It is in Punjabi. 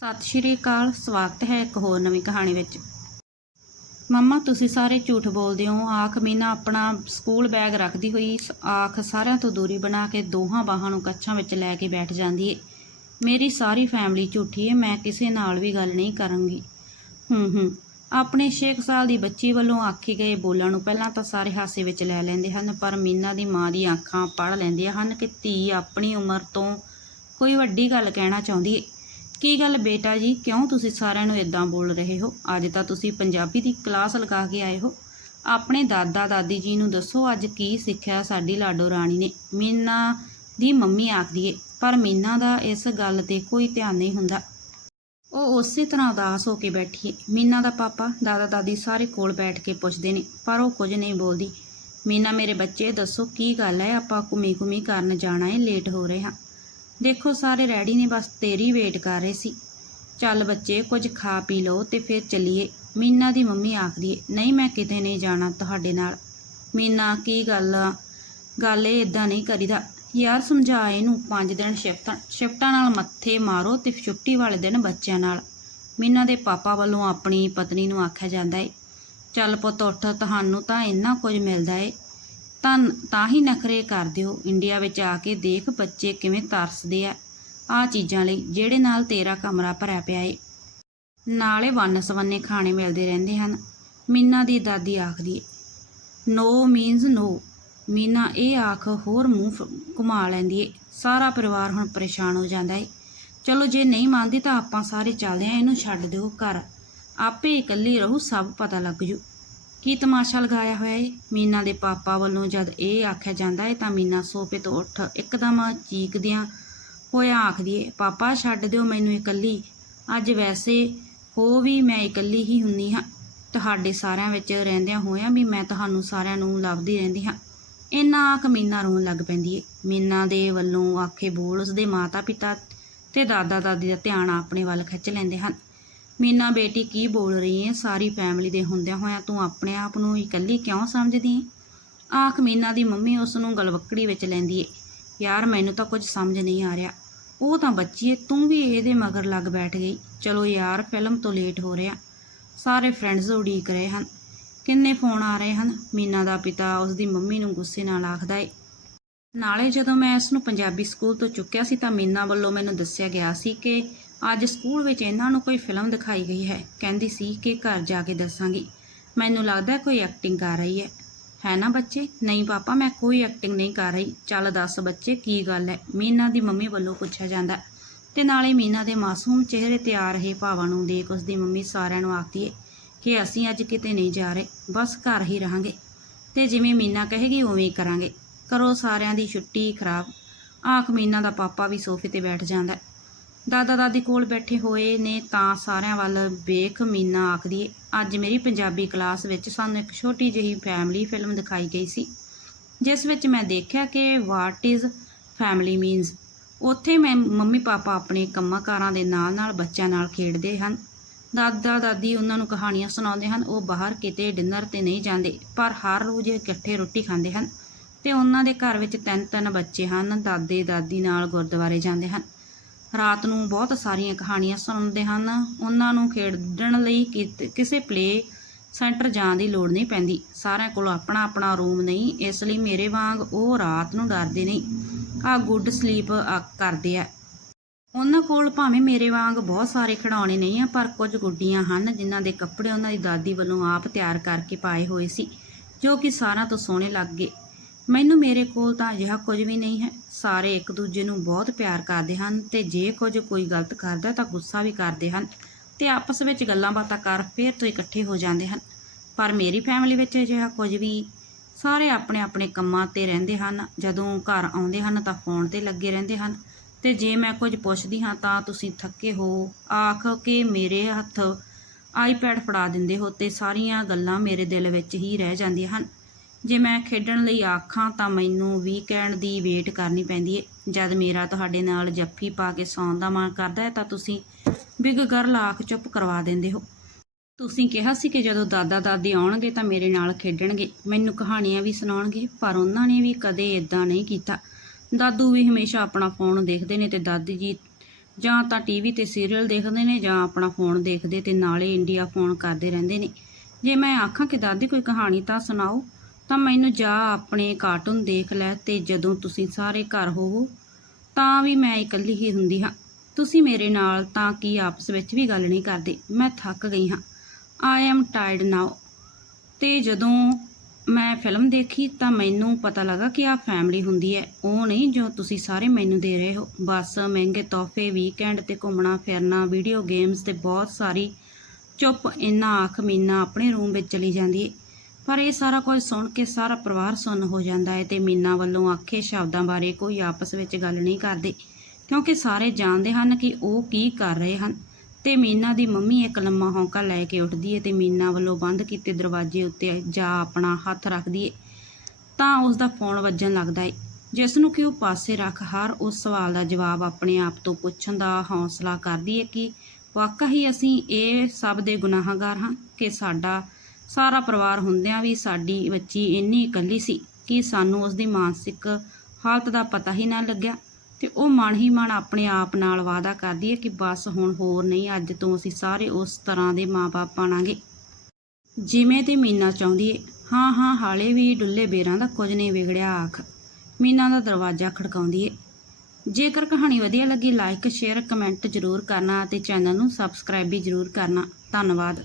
ਸਤਿ ਸ਼੍ਰੀ ਅਕਾਲ, ਸਵਾਗਤ ਹੈ ਇੱਕ ਹੋਰ ਨਵੀਂ ਕਹਾਣੀ ਵਿੱਚ। ਮੰਮਾ, ਤੁਸੀਂ ਸਾਰੇ ਝੂਠ ਬੋਲਦੇ ਹੋ। ਆਖ, ਮੀਨਾ ਆਪਣਾ ਸਕੂਲ ਬੈਗ ਰੱਖਦੀ ਹੋਈ ਸ- ਆਖ, ਸਾਰਿਆਂ ਤੋਂ ਦੂਰੀ ਬਣਾ ਕੇ ਦੋਹਾਂ ਬਾਹਾਂ ਨੂੰ ਕੱਛਾਂ ਵਿੱਚ ਲੈ ਕੇ ਬੈਠ ਜਾਂਦੀ ਏ। ਮੇਰੀ ਸਾਰੀ ਫੈਮਿਲੀ ਝੂਠੀ ਏ, ਮੈਂ ਕਿਸੇ ਨਾਲ ਵੀ ਗੱਲ ਨਹੀਂ ਕਰਾਂਗੀ। ਹੂੰ ਹੂੰ। ਆਪਣੇ 6 ਸਾਲ ਦੀ ਬੱਚੀ ਵੱਲੋਂ ਆਖੀ ਗਏ ਬੋਲਾਂ ਨੂੰ ਪਹਿਲਾਂ ਤਾਂ ਸਾਰੇ ਹਾਸੇ ਵਿੱਚ ਲੈ ਲੈਂਦੇ ਹਨ, ਪਰ ਮੀਨਾ ਦੀ ਮਾਂ ਦੀ ਅੱਖਾਂ ਪੜ ਲੈਂਦੀਆਂ ਹਨ ਕਿ ਧੀ ਆਪਣੀ ਉਮਰ ਤੋਂ ਕੋਈ ਵੱਡੀ ਗੱਲ ਕਹਿਣਾ ਚਾਹੁੰਦੀ ਏ। ਕੀ ਗੱਲ ਬੇਟਾ ਜੀ? ਕਿਉਂ ਤੁਸੀਂ ਸਾਰਿਆਂ ਨੂੰ ਇਦਾਂ ਬੋਲ ਰਹੇ ਹੋ? ਅੱਜ ਤਾਂ ਤੁਸੀਂ ਪੰਜਾਬੀ ਦੀ ਕਲਾਸ ਲਗਾ ਕੇ ਆਏ ਹੋ। ਆਪਣੇ ਦਾਦਾ ਦਾਦੀ ਜੀ ਨੂੰ ਦੱਸੋ ਅੱਜ ਕੀ ਸਿੱਖਿਆ ਸਾਡੀ ਲਾਡੋ ਰਾਣੀ ਨੇ। ਮੀਨਾ ਦੀ ਮੰਮੀ ਆਖਦੀ ਏ, ਪਰ ਮੀਨਾ ਦਾ ਇਸ ਗੱਲ ਤੇ ਕੋਈ ਧਿਆਨ ਨਹੀਂ ਹੁੰਦਾ। ਉਹ ਉਸੇ ਤਰ੍ਹਾਂ ਉਦਾਸ ਹੋ ਕੇ ਬੈਠੀ ਏ। ਮੀਨਾ ਦਾ ਪਾਪਾ, ਦਾਦਾ ਦਾਦੀ ਸਾਰੇ ਕੋਲ ਬੈਠ ਕੇ ਪੁੱਛਦੇ ਨੇ, ਪਰ ਉਹ ਕੁਝ ਨਹੀਂ ਬੋਲਦੀ। ਮੀਨਾ, ਮੇਰੇ ਬੱਚੇ, ਦੱਸੋ ਕੀ ਗੱਲ ਹੈ? ਆਪਾਂ ਘੁੰਮੀ ਘੁਮੀ ਕਰਨ ਜਾਣਾ ਏ, ਲੇਟ ਹੋ ਰਹੇ ਹਾਂ। ਦੇਖੋ, ਸਾਰੇ ਰੈਡੀ ਨੇ, ਬਸ ਤੇਰੀ ਵੇਟ ਕਰ ਰਹੇ ਸੀ। ਚੱਲ ਬੱਚੇ, ਕੁਝ ਖਾ ਪੀ ਲਓ ਤੇ ਫਿਰ ਚੱਲੀਏ। ਮੀਨਾ ਦੀ ਮੰਮੀ ਆਖਦੀ ਏ, ਨਹੀਂ, ਮੈਂ ਕਿਤੇ ਨਹੀਂ ਜਾਣਾ ਤੁਹਾਡੇ ਨਾਲ। ਮੀਨਾ, ਕੀ ਗੱਲ ਆ? ਗੱਲ ਇਹ ਇਦਾਂ ਨਹੀਂ ਕਰੀਦਾ। ਯਾਰ, ਸਮਝਾ ਇਹਨੂੰ ਪੰਜ ਦਿਨ ਸ਼ਿਫਟਾਂ ਸ਼ਿਫਟਾਂ ਨਾਲ ਮੱਥੇ ਮਾਰੋ ਤੇ ਛੁੱਟੀ ਵਾਲੇ ਦਿਨ ਬੱਚਿਆਂ ਨਾਲ। ਮੀਨਾ ਦੇ ਪਾਪਾ ਵੱਲੋਂ ਆਪਣੀ ਪਤਨੀ ਨੂੰ ਆਖਿਆ ਜਾਂਦਾ ਏ, ਚੱਲ ਪੁੱਤ, ਉੱਠ, ਤੁਹਾਨੂੰ ਤਾਂ ਇੰਨਾ ਕੁਝ ਮਿਲਦਾ ਏ। ਤਾਂ ਤਾਂ ਹੀ ਨਖਰੇ ਕਰ ਦਿਓ। ਇੰਡੀਆ ਵਿੱਚ ਆ ਕੇ ਦੇਖ ਬੱਚੇ ਕਿਵੇਂ ਤਰਸਦੇ ਆ। ਆ ਚੀਜ਼ਾਂ ਲਈ ਜਿਹੜੇ ਨਾਲ ਤੇਰਾ ਕਮਰਾ ਭਰਿਆ ਪਿਆ ਏ। ਨਾਲੇ ਵੰਨ ਸਵੰਨੇ ਖਾਣੇ ਮਿਲਦੇ ਰਹਿੰਦੇ ਹਨ। ਮੀਨਾ ਦੀ ਦਾਦੀ ਆਖਦੀ ਏ। ਨੋ ਮੀਨਸ ਨੋ ਮੀਨਾ ਇਹ ਆਖ ਹੋਰ ਮੂੰਹ ਘੁਮਾ ਲੈਂਦੀ ਏ। ਸਾਰਾ ਪਰਿਵਾਰ ਹੁਣ ਪਰੇਸ਼ਾਨ ਹੋ ਜਾਂਦਾ ਏ। ਚਲੋ ਜੇ ਨਹੀਂ ਮੰਨਦੀ ਤਾਂ ਆਪਾਂ ਸਾਰੇ ਚੱਲਦੇ ਆਂ, ਇਹਨੂੰ ਛੱਡ ਦਿਓ ਘਰ। ਆਪੇ ਇਕੱਲੀ ਰਹੂ, ਸਭ ਪਤਾ ਲੱਗ ਜੂ। ਕੀ ਤਮਾਸ਼ਾ ਲਗਾਇਆ ਹੋਇਆ ਏ? ਮੀਨਾ ਦੇ ਪਾਪਾ ਵੱਲੋਂ ਜਦ ਇਹ ਆਖਿਆ ਜਾਂਦਾ ਏ ਤਾਂ ਮੀਨਾ ਸੋਫੇ ਤੋਂ ਉੱਠ ਇੱਕਦਮ ਚੀਕਦਿਆਂ ਹੋਇਆ ਆਖਦੀ ਏ, ਪਾਪਾ, ਛੱਡ ਦਿਓ ਮੈਨੂੰ ਇਕੱਲੀ। ਅੱਜ ਵੈਸੇ ਹੋ ਵੀ ਮੈਂ ਇਕੱਲੀ ਹੀ ਹੁੰਨੀ ਹਾਂ। ਤੁਹਾਡੇ ਸਾਰਿਆਂ ਵਿੱਚ ਰਹਿੰਦਿਆਂ ਹੋਇਆਂ ਵੀ ਮੈਂ ਤੁਹਾਨੂੰ ਸਾਰਿਆਂ ਨੂੰ ਲੱਭਦੀ ਰਹਿੰਦੀ ਹਾਂ। ਇੰਨਾ ਆਖ ਰੋਣ ਲੱਗ ਪੈਂਦੀ ਏ। ਮੀਨਾ ਦੇ ਵੱਲੋਂ ਆਖੇ ਬੋਲ ਉਸਦੇ ਮਾਤਾ ਪਿਤਾ ਤੇ ਦਾਦਾ ਦਾਦੀ ਦਾ ਧਿਆਨ ਆਪਣੇ ਵੱਲ ਖਿੱਚ ਲੈਂਦੇ ਹਨ। ਮੀਨਾ ਬੇਟੀ ਕੀ ਬੋਲ ਰਹੀ ਹੈ ਸਾਰੀ ਫੈਮਿਲੀ ਦੇ ਹੁੰਦਿਆਂ ਹੋਇਆਂ ਤੂੰ ਆਪਣੇ ਆਪ ਨੂੰ ਇਕੱਲੀ ਕਿਉਂ ਸਮਝਦੀ ਆਖ ਮੀਨਾ ਦੀ ਮੰਮੀ ਉਸ ਨੂੰ ਗਲਵੱਕੜੀ ਵਿੱਚ ਲੈਂਦੀ ਏ। ਯਾਰ ਮੈਨੂੰ ਤਾਂ ਕੁਝ ਸਮਝ ਨਹੀਂ ਆ ਰਿਹਾ। ਉਹ ਤਾਂ ਬੱਚੀ ਏ, ਤੂੰ ਵੀ ਇਹਦੇ ਮਗਰ ਲੱਗ ਬੈਠ ਗਈ। ਚਲੋ ਯਾਰ, ਫਿਲਮ ਤੋਂ ਲੇਟ ਹੋ ਰਿਹਾ। ਸਾਰੇ ਫਰੈਂਡਸ ਉਡੀਕ ਰਹੇ ਹਨ। ਕਿੰਨੇ ਫੋਨ ਆ ਰਹੇ ਹਨ? ਮੀਨਾ ਦਾ ਪਿਤਾ ਉਸ ਦੀ ਮੰਮੀ ਨੂੰ ਗੁੱਸੇ ਨਾਲ ਆਖਦਾ ਏ। ਨਾਲੇ ਜਦੋਂ ਮੈਂ ਇਸ ਨੂੰ ਪੰਜਾਬੀ ਸਕੂਲ ਤੋਂ ਚੁੱਕਿਆ ਸੀ ਤਾਂ ਮੀਨਾ ਵੱਲੋਂ ਮੈਨੂੰ ਦੱਸਿਆ ਗਿਆ ਸੀ ਕਿ ਅੱਜ ਸਕੂਲ ਵਿੱਚ ਇਹਨਾਂ ਨੂੰ ਕੋਈ ਫਿਲਮ ਦਿਖਾਈ ਗਈ ਹੈ। ਕਹਿੰਦੀ ਸੀ ਕਿ ਘਰ ਜਾ ਕੇ ਦੱਸਾਂਗੀ। ਮੈਨੂੰ ਲੱਗਦਾ ਕੋਈ ਐਕਟਿੰਗ ਕਰ ਰਹੀ ਹੈ। ਹੈ ਨਾ ਬੱਚੇ? ਨਹੀਂ ਪਾਪਾ, ਮੈਂ ਕੋਈ ਐਕਟਿੰਗ ਨਹੀਂ ਕਰ ਰਹੀ। ਚੱਲ ਦੱਸ ਬੱਚੇ, ਕੀ ਗੱਲ ਹੈ? ਮੀਨਾ ਦੀ ਮੰਮੀ ਵੱਲੋਂ ਪੁੱਛਿਆ ਜਾਂਦਾ ਤੇ ਨਾਲੇ ਮੀਨਾ ਦੇ ਮਾਸੂਮ ਚਿਹਰੇ ਤੇ ਆ ਰਹੇ ਭਾਵਾਂ ਨੂੰ ਦੇਖ ਉਸ ਦੀ ਮੰਮੀ ਸਾਰਿਆਂ ਨੂੰ ਆਖਦੀ ਏ ਕਿ ਅਸੀਂ ਅੱਜ ਕਿਤੇ ਨਹੀਂ ਜਾ ਰਹੇ, ਬਸ ਘਰ ਹੀ ਰਹਾਂਗੇ। ਤੇ ਜਿਵੇਂ ਮੀਨਾ ਕਹੇਗੀ, ਉਵੇਂ ਹੀ ਕਰਾਂਗੇ। ਕਰੋ ਸਾਰਿਆਂ ਦੀ ਛੁੱਟੀ ਖਰਾਬ। ਆਖ ਮੀਨਾ ਦਾ ਪਾਪਾ ਵੀ ਸੋਫੇ ਤੇ ਬੈਠ ਜਾਂਦਾ ਦਾਦਾ ਦਾਦੀ ਕੋਲ ਬੈਠੇ ਹੋਏ ਨੇ ਤਾਂ ਸਾਰਿਆਂ ਵੱਲ ਵੇਖ ਮੀਨਾ ਆਖਦੀ ਏ। ਅੱਜ ਮੇਰੀ ਪੰਜਾਬੀ ਕਲਾਸ ਵਿੱਚ ਸਾਨੂੰ ਇੱਕ ਛੋਟੀ ਜਿਹੀ ਫੈਮਿਲੀ ਫਿਲਮ ਦਿਖਾਈ ਗਈ ਸੀ, ਜਿਸ ਵਿੱਚ ਮੈਂ ਦੇਖਿਆ ਕਿ ਵਾਟ ਇਜ਼ ਫੈਮਿਲੀ ਮੀਨਸ ਉੱਥੇ ਮੈਂ ਮੰਮੀ ਪਾਪਾ ਆਪਣੇ ਕੰਮਾਂ-ਕਾਰਾਂ ਦੇ ਨਾਲ-ਨਾਲ ਬੱਚਿਆਂ ਨਾਲ ਖੇਡਦੇ ਹਨ। ਦਾਦਾ ਦਾਦੀ ਉਹਨਾਂ ਨੂੰ ਕਹਾਣੀਆਂ ਸੁਣਾਉਂਦੇ ਹਨ, ਉਹ ਬਾਹਰ ਕਿਤੇ ਡਿਨਰ ਤੇ ਨਹੀਂ ਜਾਂਦੇ, ਪਰ ਹਰ ਰੋਜ਼ ਇਕੱਠੇ ਰੋਟੀ ਖਾਂਦੇ ਹਨ ਤੇ ਉਹਨਾਂ ਦੇ ਘਰ ਵਿੱਚ ਤਿੰਨ ਤਿੰਨ ਬੱਚੇ ਹਨ, ਦਾਦੇ ਦਾਦੀ ਨਾਲ ਗੁਰਦੁਆਰੇ ਜਾਂਦੇ ਹਨ। ਰਾਤ ਨੂੰ ਬਹੁਤ ਸਾਰੀਆਂ ਕਹਾਣੀਆਂ ਸੁਣਾਉਂਦੇ ਹਨ। ਉਹਨਾਂ ਨੂੰ ਖੇਡਣ ਲਈ ਕਿਤ- ਕਿਸੇ ਪਲੇ ਸੈਂਟਰ ਜਾਣ ਦੀ ਲੋੜ ਨਹੀਂ ਪੈਂਦੀ। ਸਾਰਿਆਂ ਕੋਲ ਆਪਣਾ ਆਪਣਾ ਰੂਮ ਨਹੀਂ, ਇਸ ਲਈ ਮੇਰੇ ਵਾਂਗ ਉਹ ਰਾਤ ਨੂੰ ਡਰਦੇ ਨਹੀਂ ਆ ਗੁੱਡ ਸਲੀਪ ਕਰਦੇ ਆ। ਉਹਨਾਂ ਕੋਲ ਭਾਵੇਂ ਮੇਰੇ ਵਾਂਗ ਬਹੁਤ ਸਾਰੇ ਖਿਡੌਣੇ ਨਹੀਂ ਆ, ਪਰ ਕੁਝ ਗੁੱਡੀਆਂ ਹਨ ਜਿਨ੍ਹਾਂ ਦੇ ਕੱਪੜੇ ਉਹਨਾਂ ਦੀ ਦਾਦੀ ਵੱਲੋਂ ਆਪ ਤਿਆਰ ਕਰਕੇ ਪਾਏ ਹੋਏ ਸੀ, ਜੋ ਕਿ ਸਾਰਿਆਂ ਤੋਂ ਸੋਹਣੇ ਲੱਗ ਗਏ। ਮੈਨੂੰ ਮੇਰੇ ਕੋਲ ਤਾਂ ਅਜਿਹਾ ਕੁਝ ਵੀ ਨਹੀਂ ਹੈ। ਸਾਰੇ ਇੱਕ ਦੂਜੇ ਨੂੰ ਬਹੁਤ ਪਿਆਰ ਕਰਦੇ ਹਨ ਤੇ ਜੇ ਕੁਝ ਕੋਈ ਗਲਤ ਕਰਦਾ ਤਾਂ ਗੁੱਸਾ ਵੀ ਕਰਦੇ ਹਨ ਤੇ ਆਪਸ ਵਿੱਚ ਗੱਲਾਂ ਬਾਤਾਂ ਕਰ ਫਿਰ ਤੋਂ ਇਕੱਠੇ ਹੋ ਜਾਂਦੇ ਹਨ। ਪਰ ਮੇਰੀ ਫੈਮਿਲੀ ਵਿੱਚ ਅਜਿਹਾ ਕੁਝ ਵੀ ਸਾਰੇ ਆਪਣੇ ਆਪਣੇ ਕੰਮਾਂ ਤੇ ਰਹਿੰਦੇ ਹਨ। ਜਦੋਂ ਘਰ ਆਉਂਦੇ ਹਨ ਤਾਂ ਫੋਨ ਤੇ ਲੱਗੇ ਰਹਿੰਦੇ ਹਨ ਤੇ ਜੇ ਮੈਂ ਕੁਝ ਪੁੱਛਦੀ ਹਾਂ ਤਾਂ ਤੁਸੀਂ ਥੱਕੇ ਹੋ, ਆਖ ਕੇ ਮੇਰੇ ਹੱਥ ਆਈਪੈਡ ਫੜਾ ਦਿੰਦੇ ਹੋ ਤੇ ਸਾਰੀਆਂ ਗੱਲਾਂ ਮੇਰੇ ਦਿਲ ਵਿੱਚ ਹੀ ਰਹਿ ਜਾਂਦੀਆਂ ਹਨ। ਜੇ ਮੈਂ ਖੇਡਣ ਲਈ ਆਖਾਂ ਤਾਂ ਮੈਨੂੰ ਵੀਕਐਂਡ ਦੀ ਵੇਟ ਕਰਨੀ ਪੈਂਦੀ ਹੈ ਜਦ ਮੇਰਾ ਤੁਹਾਡੇ ਨਾਲ ਜੱਫੀ ਪਾ ਕੇ ਸੌਣ ਦਾ ਮਨ ਕਰਦਾ ਹੈ ਤਾਂ ਤੁਸੀਂ ਬਿਗ ਗਰਲ ਆਖ ਚੁੱਪ ਕਰਵਾ ਦਿੰਦੇ ਹੋ। ਤੁਸੀਂ ਕਿਹਾ ਸੀ ਕਿ ਜਦੋਂ ਦਾਦਾ ਦਾਦੀ ਆਉਣਗੇ ਤਾਂ ਮੇਰੇ ਨਾਲ ਖੇਡਣਗੇ। ਮੈਨੂੰ ਕਹਾਣੀਆਂ ਵੀ ਸੁਣਾਉਣਗੇ, ਪਰ ਉਹਨਾਂ ਨੇ ਵੀ ਕਦੇ ਇਦਾਂ ਨਹੀਂ ਕੀਤਾ। ਦਾਦੂ ਵੀ ਹਮੇਸ਼ਾ ਆਪਣਾ ਫੋਨ ਦੇਖਦੇ ਨੇ ਤੇ ਦਾਦੀ ਜੀ ਜਾਂ ਤਾਂ ਟੀਵੀ ਤੇ ਸੀਰੀਅਲ ਦੇਖਦੇ ਨੇ ਜਾਂ ਆਪਣਾ ਫੋਨ ਦੇਖਦੇ ਤੇ ਨਾਲੇ ਇੰਡੀਆ ਫੋਨ ਕਰਦੇ ਰਹਿੰਦੇ ਨੇ। ਜੇ ਮੈਂ ਆਖਾਂ ਕਿ ਦਾਦੀ ਕੋਈ ਕਹਾਣੀ ਤਾਂ ਸੁਣਾਓ। ਤਾਂ ਮੈਨੂੰ ਜਾ ਆਪਣੇ ਕਾਰਟੂਨ ਦੇਖ ਲੈ ਤੇ ਜਦੋਂ ਤੁਸੀਂ ਸਾਰੇ ਘਰ ਹੋਵੋ, ਤਾਂ ਵੀ ਮੈਂ ਇਕੱਲੀ ਹੀ ਹੁੰਦੀ ਹਾਂ। ਤੁਸੀਂ ਮੇਰੇ ਨਾਲ ਤਾਂ ਕੀ ਆਪਸ ਵਿੱਚ ਵੀ ਗੱਲ ਨਹੀਂ ਕਰਦੇ। ਮੈਂ ਥੱਕ ਗਈ ਹਾਂ। ਆਈ ਐਮ ਟਾਇਰਡ ਨਾਓ ਤੇ ਜਦੋਂ ਮੈਂ ਫਿਲਮ ਦੇਖੀ ਤਾਂ ਮੈਨੂੰ ਪਤਾ ਲੱਗਾ ਕਿ ਆ ਫੈਮਿਲੀ ਹੁੰਦੀ ਹੈ। ਉਹ ਨਹੀਂ ਜੋ ਤੁਸੀਂ ਸਾਰੇ ਮੈਨੂੰ ਦੇ ਰਹੇ ਹੋ। ਬਸ ਮਹਿੰਗੇ ਤੋਹਫੇ ਵੀਕਐਂਡ ਤੇ ਘੁੰਮਣਾ, ਫਿਰਨਾ ਵੀਡੀਓ ਗੇਮਸ ਤੇ ਬਹੁਤ ਸਾਰੀ ਚੁੱਪ, ਇੰਨਾ ਆਖ ਮੀਨਾ ਆਪਣੇ ਰੂਮ ਵਿੱਚ ਚਲੀ ਜਾਂਦੀ ਹੈ। ਪਰ ਇਹ ਸਾਰਾ ਕੁਝ ਸੁਣ ਕੇ ਸਾਰਾ ਪਰਿਵਾਰ ਸੁੰਨ ਹੋ ਜਾਂਦਾ ਹੈ ਤੇ ਮੀਨਾ ਵੱਲੋਂ ਆਖੇ ਸ਼ਬਦਾਂ ਬਾਰੇ ਕੋਈ ਆਪਸ ਵਿੱਚ ਗੱਲ ਨਹੀਂ ਕਰਦੇ, ਕਿਉਂਕਿ ਸਾਰੇ ਜਾਣਦੇ ਹਨ ਕਿ ਉਹ ਕੀ ਕਰ ਰਹੇ ਹਨ। ਤੇ ਮੀਨਾ ਦੀ ਮੰਮੀ ਇੱਕ ਲੰਮਾ ਹੌਂਕਾ ਲੈ ਕੇ ਉੱਠਦੀ ਹੈ ਤੇ ਮੀਨਾ ਵੱਲੋਂ ਬੰਦ ਕੀਤੇ ਦਰਵਾਜ਼ੇ ਉੱਤੇ ਜਾ ਆਪਣਾ ਹੱਥ ਰੱਖਦੀ ਹੈ। ਤਾਂ ਉਸ ਦਾ ਫੋਨ ਵੱਜਣ ਲੱਗਦਾ ਹੈ, ਜਿਸ ਨੂੰ ਕਿ ਉਹ ਪਾਸੇ ਰੱਖ ਹਰ ਉਸ ਸਵਾਲ ਦਾ ਜਵਾਬ ਆਪਣੇ ਆਪ ਤੋਂ ਪੁੱਛਣ ਦਾ ਹੌਸਲਾ ਕਰਦੀ ਹੈ ਕਿ ਵਾਕਈ ਅਸੀਂ ਇਹ ਸਭ ਦੇ ਗੁਨਾਹਗਾਰ ਹਾਂ ਕਿ ਸਾਡਾ ਸਾਰਾ ਪਰਿਵਾਰ ਹੁੰਦਿਆਂ ਵੀ ਸਾਡੀ ਬੱਚੀ ਇੰਨੀ ਇਕੱਲੀ ਸੀ ਕਿ ਸਾਨੂੰ ਉਸ ਦੀ ਮਾਨਸਿਕ ਹਾਲਤ ਦਾ ਪਤਾ ਹੀ ਨਾ ਲੱਗਿਆ ਤੇ ਉਹ ਮਨ ਹੀ ਮਨ ਆਪਣੇ ਆਪ ਨਾਲ ਵਾਅਦਾ ਕਰਦੀ ਹੈ ਕਿ ਬਸ ਹੁਣ ਹੋਰ ਨਹੀਂ, ਅੱਜ ਤੋਂ ਅਸੀਂ ਸਾਰੇ ਉਸ ਤਰ੍ਹਾਂ ਦੇ ਮਾਪੇ ਬਣਾਂਗੇ। ਜਿਵੇਂ ਤੇ ਮੀਨਾ ਚਾਹੁੰਦੀ ਏ। ਹਾਂ ਹਾਂ, ਹਾਲੇ ਵੀ ਡੁੱਲੇ ਬੇਰਾਂ ਦਾ ਕੁਝ ਨਹੀਂ ਵਿਗੜਿਆ, ਆਖ। ਮੀਨਾ ਦਾ ਦਰਵਾਜ਼ਾ ਖੜਕਾਉਂਦੀ ਏ। ਜੇਕਰ ਕਹਾਣੀ ਵਧੀਆ ਲੱਗੀ ਲਾਈਕ ਸ਼ੇਅਰ ਕਮੈਂਟ ਜ਼ਰੂਰ ਕਰਨਾ ਅਤੇ ਚੈਨਲ ਨੂੰ ਸਬਸਕ੍ਰਾਈਬ ਵੀ ਜ਼ਰੂਰ ਕਰਨਾ। ਧੰਨਵਾਦ।